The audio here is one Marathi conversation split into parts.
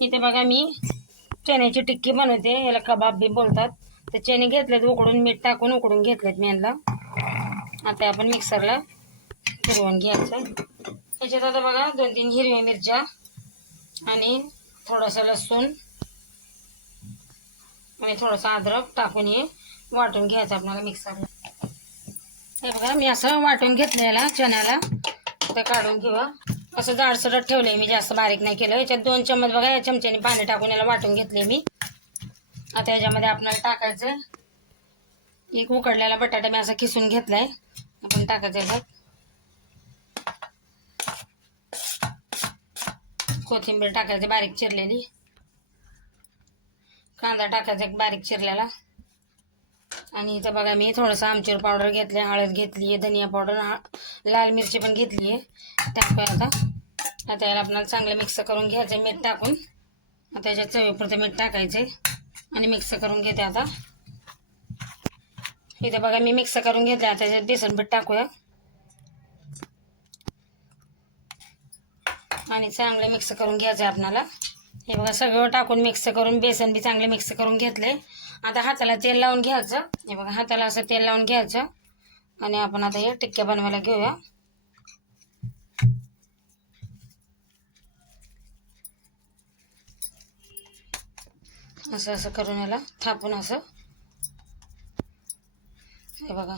इथे बघा मी चण्याची टिक्की बनवते. याला कबाब बी बोलतात. तर चणे घेतलेत उकडून मीठ टाकून उकडून घेतलेत मी यांना. आता आपण मिक्सरला फिरवून घ्यायचं. त्याच्यात आता बघा दोन तीन हिरव्या मिरच्या आणि थोडासा लसूण आणि थोडासा अद्रक टाकून हे वाटून घ्यायचं आपल्याला मिक्सरला. हे बघा मी असं वाटून घेतलं याला चण्याला. ते काढून घेऊ. असं जाडसरट ठेवलंय मी जास्त बारीक नाही केलं. याच्यात दोन चम्मच बघा या चमच्याने पाणी टाकून याला वाटून घेतले मी. आता याच्यामध्ये आपल्याला टाकायचं एक उकडलेला बटाटा मी असा किसून घेतलाय. आपण टाकायचं याच्यात कोथिंबीर टाकायची बारीक चिरलेली. कांदा टाकायचा एक बारीक चिरलेला. आणि इथं बघा मी थोडंसं आमचूर पावडर घेतले हळद घेतली आहे धनिया पावडर लाल मिरची पण घेतली आहे टाकूया आता. आता याला आपल्याला चांगलं मिक्स करून घ्यायचं मीठ टाकून. आता याच्यात चवीपुरतं मीठ टाकायचं आणि मिक्स करून घेते आता. इथं बघा मी मिक्स करून घेतलं आता त्याच्यात बेसन पीठ टाकूया. आणि चांगलं मिक्स करून घ्यायचं आहे आपल्याला हे बघा सगळं टाकून मिक्स करून बेसन बी चांगलं मिक्स करून घेतले आता हाताला तेल लावून घ्यायचं. हे बघा हाताला असं तेल लावून घ्यायचं. आणि आपण आता हे टिक्क्या बनवायला घेऊया. असं असं करून याला थापून असं. हे बघा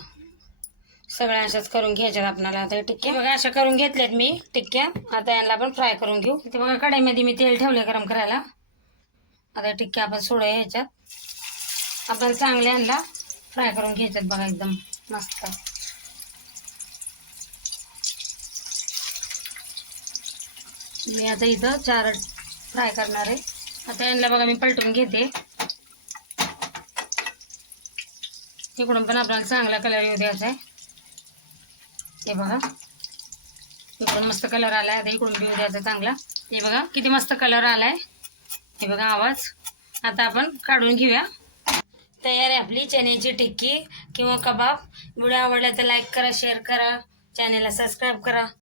सगळ्या अशाच करून घ्यायच्यात आपल्याला आता टिक्क्या बघा अशा करून घेतल्यात मी टिक्क्या. आता यांना आपण फ्राय करून घेऊ. ते बघा कढईमध्ये मी तेल ठेवले गरम करायला. आता टिक्क्या आपण सोडूया ह्याच्यात. आपल्याला चांगले यांना फ्राय करून घ्यायच्यात बघा एकदम. मस्त. मी आता इथं चार फ्राय करणार आहे. आता यांना बघा मी पलटून घेते. इकडून पण आपल्याला चांगला कलर येऊ द्यायचा आहे. हे बघा. इकडून मस्त कलर आलाय. आता इकडून घेऊन द्यायचा चांगला. हे बघा किती मस्त कलर आलाय. हे बघा आवाज. आता आपण काढून घेऊया. तयार आहे आपली चण्याची टिक्की किंवा कबाब. व्हिडिओ आवडला तर लाईक करा शेअर करा. चॅनेलला सबस्क्राईब करा.